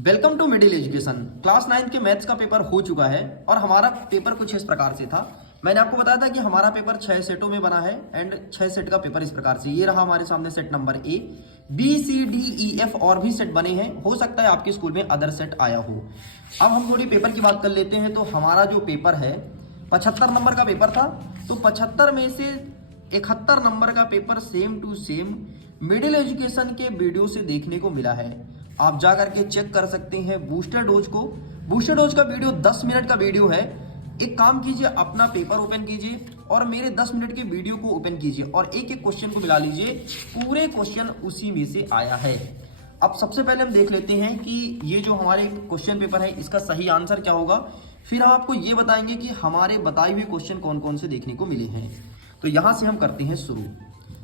Welcome to Middle Education. Class 9 के maths का paper हो चुका है और हमारा पेपर कुछ इस प्रकार से था। मैंने आपको बताया था कि हमारा पेपर 6 सेटों में बना है एंड 6 सेट का पेपर इस प्रकार से ये रहा हमारे सामने set number A, B C D E F और भी सेट बने हैं। हो सकता है आपके स्कूल में अदर सेट आया हो। अब हम थोड़ी पेपर की बात कर लेते हैं। तो हमारा जो पेपर है 75 नंबर का पेपर था। तो 75 में से 71 नंबर का paper same to same Middle Education के वीडियो से देखने को मिला है। आप जा करके चेक कर सकते हैं बूस्टर डोज को। बूस्टर डोज का वीडियो 10 मिनट का वीडियो है। एक काम कीजिए, अपना पेपर ओपन कीजिए और मेरे 10 मिनट के वीडियो को ओपन कीजिए और एक एक क्वेश्चन को मिला लीजिए। पूरे क्वेश्चन उसी में से आया है। अब सबसे पहले हम देख लेते हैं कि ये जो हमारे क्वेश्चन पेपर है इसका सही आंसर क्या होगा। फिर हम आपको ये बताएंगे कि हमारे बताए हुए क्वेश्चन कौन कौन से देखने को मिले हैं। तो यहां से हम करते हैं शुरू।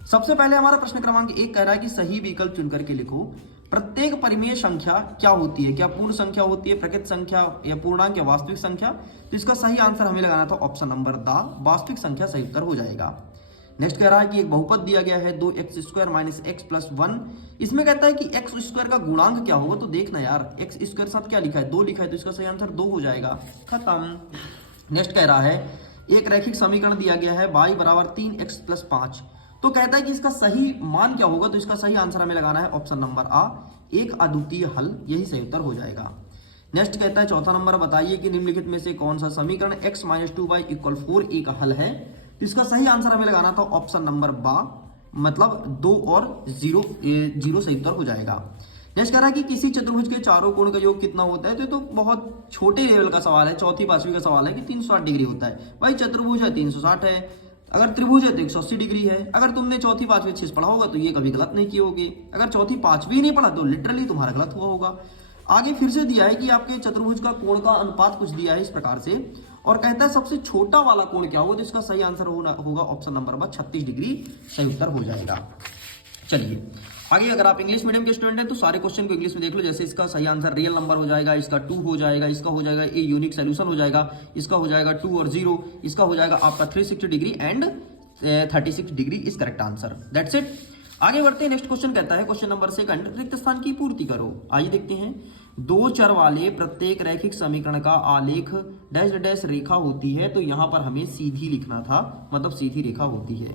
सबसे पहले हमारा प्रश्न क्रमांक 1 कह रहा है कि सही विकल्प चुन करके लिखो। प्रत्येक परिमेय संख्या क्या होती है? क्या पूर्ण संख्या होती है, प्रकृत संख्या या पूर्णांक या वास्तविक संख्या? तो इसका सही आंसर हमें लगाना था ऑप्शन नंबर द, वास्तविक संख्या सही उत्तर हो जाएगा। नेक्स्ट कह रहा है कि एक बहुपद दिया गया है 2x² माइनस एक्स प्लस 1। इसमें कहता है कि x² का गुणांक क्या होगा। तो देखना यार, x² साथ क्या लिखा है, 2 लिखा है, तो इसका सही आंसर 2 हो जाएगा। खत्म। नेक्स्ट कह रहा है एक रैखिक समीकरण दिया गया है y बराबर 3x प्लस 5। तो कहता है कि इसका सही मान क्या होगा। तो इसका सही आंसर हमें लगाना है ऑप्शन नंबर आ, एक अद्वितीय हल, यही सही उत्तर हो जाएगा। नेक्स्ट कहता है चौथा नंबर, बताइए कि निम्नलिखित में से कौन सा समीकरण x minus 2y equal 4a का हल है। तो इसका सही आंसर हमें लगाना था ऑप्शन नंबर बा, मतलब 2 और 0 सही उत्तर हो जाएगा। नेक्स्ट कह रहा है कि किसी चतुर्भुज के चारों कोण का योग कितना होता है। तो बहुत छोटे लेवल का सवाल है, चौथी पांचवी का सवाल है कि 360 डिग्री होता है। भाई चतुर्भुज है 360 है, अगर त्रिभुज है तो 180 डिग्री है। अगर तुमने चौथी पांचवी अच्छे से पढ़ा होगा तो ये कभी गलत नहीं किए होगे। अगर चौथी पांचवी नहीं पढ़ा तो लिटरली तुम्हारा गलत हुआ होगा। आगे फिर से दिया है कि आपके चतुर्भुज का कोण का अनुपात कुछ दिया है इस प्रकार से और कहता है सबसे छोटा वाला कोण क्या होगा। तो इसका सही आंसर होगा ऑप्शन नंबर 36 डिग्री, सही उत्तर हो जाएगा। चलिए आगे, अगर आप इंग्लिश मीडियम के स्टूडेंट हैं तो सारे क्वेश्चन को इंग्लिश में देख लो। जैसे इसका सही आंसर रियल नंबर हो जाएगा, इसका 2 हो जाएगा, इसका हो जाएगा ए यूनिक सोल्यूशन हो जाएगा, इसका हो जाएगा 2 और 0, इसका हो जाएगा आपका 360 degree and 36 degree is correct answer. That's it. आगे बढ़ते हैं। नेक्स्ट क्वेश्चन कहता है क्वेश्चन नंबर 2, रिक्त स्थान की पूर्ति करो। आइए देखते हैं। 2 चर वाले प्रत्येक रैखिक समीकरण का आलेख डैश डैश रेखा होती है। तो यहां पर हमें सीधी लिखना था, मतलब सीधी रेखा होती है।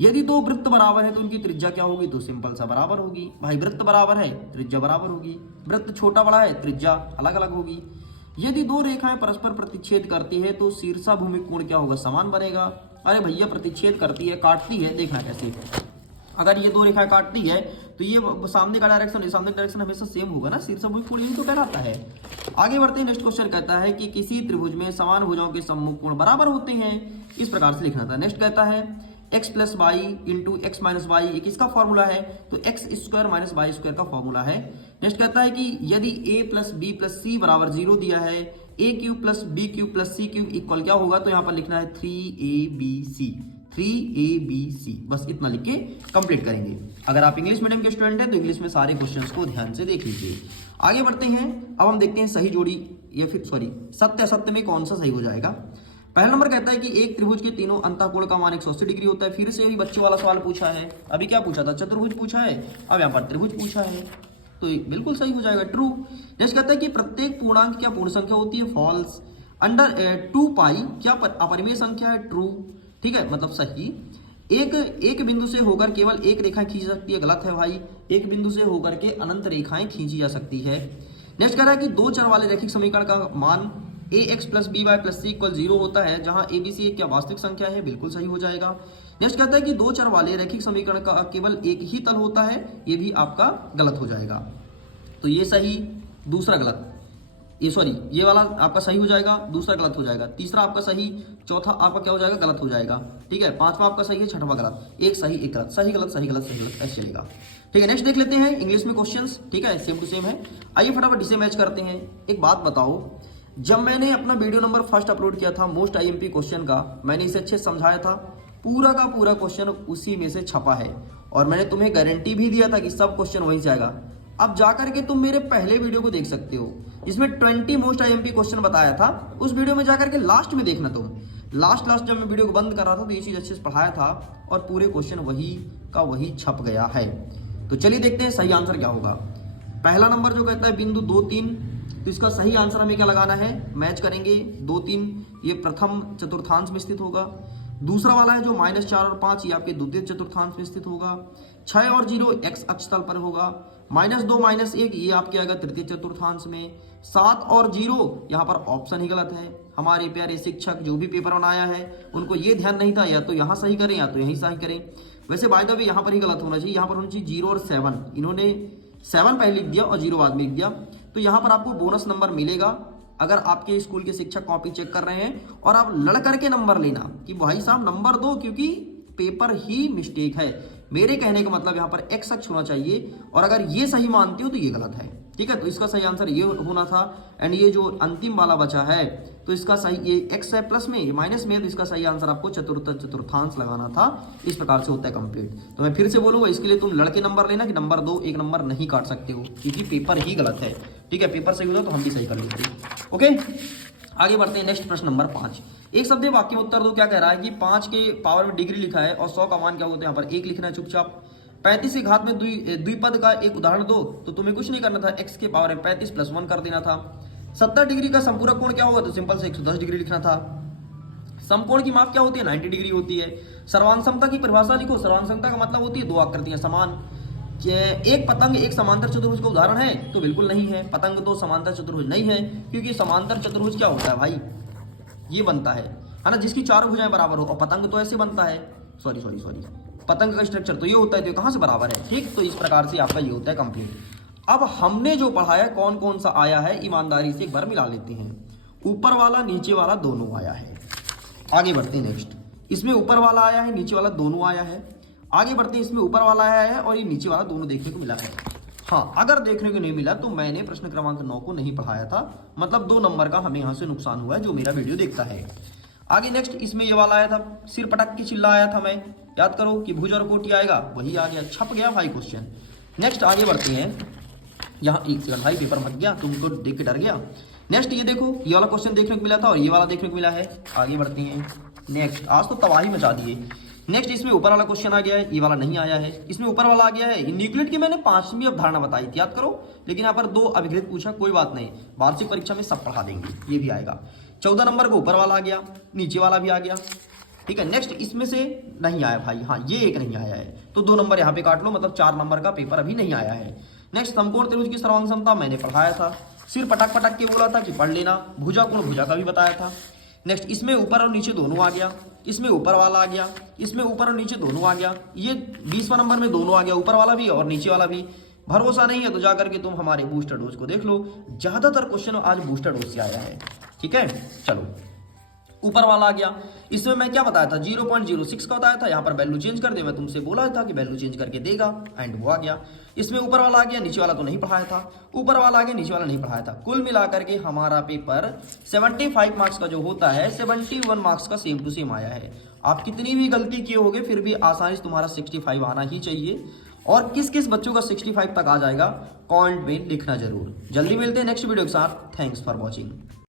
यदि 2 वृत्त बराबर है तो उनकी त्रिज्या क्या होगी। तो सिंपल सा बराबर होगी। भाई वृत्त बराबर है, त्रिज्या बराबर होगी। वृत्त छोटा बड़ा है, त्रिज्या अलग अलग होगी। यदि 2 रेखाएं परस्पर प्रतिच्छेद करती है तो शीर्षाभूमि कोण क्या होगा, समान बनेगा। अरे भैया प्रतिच्छेद करती है, काटती है, देखना कैसे। अगर ये 2 रेखाएं काटती है तो ये सामने का डायरेक्शन, सामने का डायरेक्शन हमेशा सेम होगा ना, शीर्षाभूमि कोण यही तो कहलाता है। आगे बढ़ते हैं। नेक्स्ट क्वेश्चन कहता है कि किसी त्रिभुज में समान भुजाओं के सम्मुख कोण बराबर होते हैं। इस प्रकार से लिखना था। नेक्स्ट कहता है x plus y into x minus y, ये किसका फॉर्मूला है। तो x² माइनस वाई स्क्वायर का फॉर्मूला है। नेक्स्ट कहता है कि यदि a plus b plus c बराबर 0 दिया है, a³ plus b³ plus c³ equal क्या होगा। तो यहाँ पर लिखना है 3abc, 3abc, बस इतना लिख के कंप्लीट करेंगे। अगर आप इंग्लिश मीडियम के स्टूडेंट हैं तो इंग्लिश में सारे क्वेश्चंस को ध्यान से देख लीजिए। आगे बढ़ते हैं। अब हम देखते हैं सही जोड़ी या फिर सत्य असत्य में कौन सा सही हो जाएगा। पहला नंबर कहता है कि एक त्रिभुज के तीनों अंतःकोण का मान 180 डिग्री होता है। फिर से अभी बच्चे वाला सवाल पूछा है। अभी क्या पूछा था, चतुर्भुज पूछा है, अब यहाँ पर त्रिभुज पूछा है, तो बिल्कुल सही हो जाएगा, ट्रू। नेक्स्ट कहता है कि प्रत्येक पूर्णांक क्या पूर्ण संख्या होती है, फॉल्स। अंडर 2 पाई क्या अपरिमेय संख्या है, ट्रू। ठीक है, मतलब सही। एक बिंदु से होकर केवल एक रेखा खींची जा सकती है, गलत है भाई। एक बिंदु से होकर के अनंत रेखाएं खींची जा सकती है। नेक्स्ट कह रहा है कि 2 चर वाले रैखिक समीकरण का मान ax plus B Y plus C equal 0 होता है, जहां abc एक क्या वास्तविक संख्या है, बिल्कुल सही हो जाएगा। नेक्स्ट कहता है कि 2 चर वाले रैखिक समीकरण का केवल एक ही तल होता है, ये भी आपका गलत हो जाएगा। तो ये सही, दूसरा गलत, ये वाला आपका सही हो जाएगा, दूसरा गलत हो जाएगा, तीसरा आपका सही, चौथा आपका क्या हो जाएगा, गलत हो जाएगा। ठीक है, पांचवा आपका सही है, छठवां गलत, एक सही एक गलत, सही गलत सही गलत सही गलत, ऐसे चलेगा। ठीक है, नेक्स्ट देख लेते हैं इंग्लिश में क्वेश्चंस। ठीक है, सेम टू सेम है। आइए फटाफट इसे मैच करते हैं। एक बात बताओ, जब मैंने अपना वीडियो नंबर 1 अपलोड किया था मोस्ट IMP क्वेश्चन का, मैंने इसे अच्छे से समझाया था। पूरा का पूरा क्वेश्चन उसी में से छपा है और मैंने तुम्हें गारंटी भी दिया था कि सब क्वेश्चन वहीं से आएगा। अब जाकर के तुम मेरे पहले वीडियो को देख सकते हो, इसमें 20 मोस्ट IMP क्वेश्चन बताया था। उस वीडियो में जाकर के लास्ट में देखना तुम। लास्ट जब मैं वीडियो को बंद कर रहा था तो ये चीज अच्छे से पढ़ाया था और पूरे क्वेश्चन वही का वही छप गया है। तो चलिए देखते हैं सही आंसर क्या होगा। पहला नंबर जो कहता है बिंदु 2 3, तो इसका सही आंसर हमें क्या लगाना है, मैच करेंगे 2 3, ये प्रथम चतुर्थांश में स्थित होगा। दूसरा वाला है जो -4 और 5, ये आपके द्वितीय चतुर्थांश में स्थित होगा। 6 और 0 x अक्ष तल पर होगा। -2 -1 ये आपके आएगा तृतीय चतुर्थांश में। 7 और 0 यहाँ पर ऑप्शन ही गलत है। हमारे प्यारे शिक्षक जो भी पेपर बनाया है उनको ये ध्यान नहीं था, या तो यहाँ सही करें या तो यहीं सही करें। वैसे बाय द वे यहाँ पर ही गलत होना चाहिए, यहाँ पर होना चाहिए 0 और 7, इन्होंने 7 पहले लिख दिया और 0 बाद में लिख दिया। तो यहाँ पर आपको बोनस नंबर मिलेगा अगर आपके स्कूल के शिक्षक कॉपी चेक कर रहे हैं और आप लड़ करके नंबर लेना कि भाई साहब नंबर दो, क्योंकि पेपर ही मिस्टेक है। मेरे कहने का मतलब यहाँ पर x अक्ष होना चाहिए, और अगर ये सही मानते हो तो ये गलत है। ठीक है, तो इसका सही आंसर ये होना था। एंड ये जो अंतिम वाला बचा है तो इसका सही, ये x है प्लस में, ये माइनस में, तो इसका सही आंसर आपको चतुर्थांश लगाना था। इस प्रकार से होता है कंप्लीट। तो मैं फिर से बोलूंगा, इसके लिए तुम लड़के नंबर लेना कि नंबर दो, एक नंबर नहीं काट सकते हो क्योंकि पेपर ही गलत है। ठीक है, पेपर सही होता तो हम भी सही कर लेते। ओके, आगे बढ़ते हैं। नेक्स्ट प्रश्न नंबर 5, एक शब्द वाक्य में उत्तर दो। क्या कह रहा है कि 5 के पावर में डिग्री लिखा है और 100 का मान क्या होता है, यहाँ पर 1 लिखना है चुपचाप। 35 के घात में द्विपद का एक उदाहरण दो, तो तुम्हें कुछ नहीं करना था, x के पावर में 35 + 1 कर देना था। 70 डिग्री का संपूरक कोण क्या होगा, तो सिंपल से 110 डिग्री लिखना था। समकोण की माप क्या होती है, 90 डिग्री होती है। सर्वांग समता की परिभाषा लिखो। सर्वांग समता का मतलब होती है दो आकृतियां समान। एक पतंग एक समांतर चतुर्भुज का उदाहरण है, तो बिल्कुल नहीं है। पतंग तो समांतर चतुर्भुज नहीं है, क्योंकि समांतर चतुर्भुज क्या होता है भाई, ये बनता है ना, जिसकी चारों भुजाएं बराबर हो। और पतंग तो ऐसे बनता है, सॉरी पतंग का स्ट्रक्चर तो ये होता है, तो कहां से बराबर है। ठीक, तो इस प्रकार से आपका ये होता है कंप्लीट। अब हमने जो पढ़ाया कौन कौन सा आया है, ईमानदारी से एक बार मिला लेते हैं। ऊपर वाला नीचे वाला दोनों आया है। आगे बढ़ते हैं नेक्स्ट, इसमें ऊपर वाला आया है, नीचे वाला दोनों आया है। आगे बढ़ते हैं, इसमें ऊपर वाला आया है और ये नीचे वाला दोनों देखने को मिला है। हाँ, अगर देखने को नहीं मिला तो मैंने प्रश्न क्रमांक 9 को नहीं पढ़ाया था, मतलब 2 नंबर का हमें यहाँ से नुकसान हुआ है जो मेरा वीडियो देखता है। आगे नेक्स्ट, इसमें ये वाला आया था, सिर पटक के चिल्ला आया था। मैं याद करो कि भुज और कोटि आएगा, वही आ गया, छप गया भाई क्वेश्चन। नेक्स्ट आगे बढ़ते हैं। यहाँ एक सेकंड भाई, पेपर मत गया, तुमको देख के डर गया। नेक्स्ट ये देखो, ये वाला क्वेश्चन देखने को मिला था और ये वाला देखने को मिला है। आगे बढ़ते हैं नेक्स्ट, आज तो तबाही मचा दिए। नेक्स्ट, इसमें ऊपर वाला क्वेश्चन आ गया है, ये वाला नहीं आया है। इसमें ऊपर वाला आ गया है, न्यूक्लियड की मैंने 5वीं अवधारणा बताई थी, याद करो। लेकिन यहाँ पर 2 अभिघृत पूछा, कोई बात नहीं, वार्षिक परीक्षा में सब पढ़ा देंगे, ये भी आएगा। 14 नंबर को ऊपर वाला आ गया, नीचे वाला भी आ गया। ठीक है, नेक्स्ट इसमें से नहीं आया भाई, हाँ ये एक नहीं आया है, तो 2 नंबर यहाँ पे काट लो, मतलब 4 नंबर का पेपर अभी नहीं आया है। नेक्स्ट, समकोण त्रिभुज की सर्वांग समता मैंने पढ़ाया था। सिर पटक पटक के बोला था कि पढ़ लेना। भुजा कोण भुजा का भी बताया था। नेक्स्ट, इसमें ऊपर और नीचे दोनों आ गया, इसमें ऊपर वाला आ गया, इसमें ऊपर और नीचे दोनों आ गया। ये 20वां नंबर में दोनों आ गया, ऊपर वाला भी और नीचे वाला भी। भरोसा नहीं है तो जाकर के तुम हमारे बूस्टर डोज को देख लो, ज्यादातर क्वेश्चन आज बूस्टर डोज से आया है। ठीक है, चलो ऊपर वाला आ गया। इसमें मैं क्या बताया था, 0.06 का बताया था। यहाँ पर वैल्यू चेंज कर दे, मैं तुमसे बोला था कि वैल्यू चेंज करके देगा, एंड वो आ गया। इसमें ऊपर वाला आ गया, नीचे वाला तो नहीं पढ़ाया था। ऊपर वाला आ गया, नीचे वाला नहीं पढ़ाया था। कुल मिलाकर के हमारा पेपर 75 मार्क्स का जो होता है, 71 मार्क्स का सेम टू सेम आया है। आप कितनी भी गलती किए होगे फिर भी आसानी से तुम्हारा 65 आना ही चाहिए। और किस किस बच्चों का 65 तक आ जाएगा कमेंट में लिखना जरूर। जल्दी मिलते हैं नेक्स्ट वीडियो के साथ। Thanks for watching.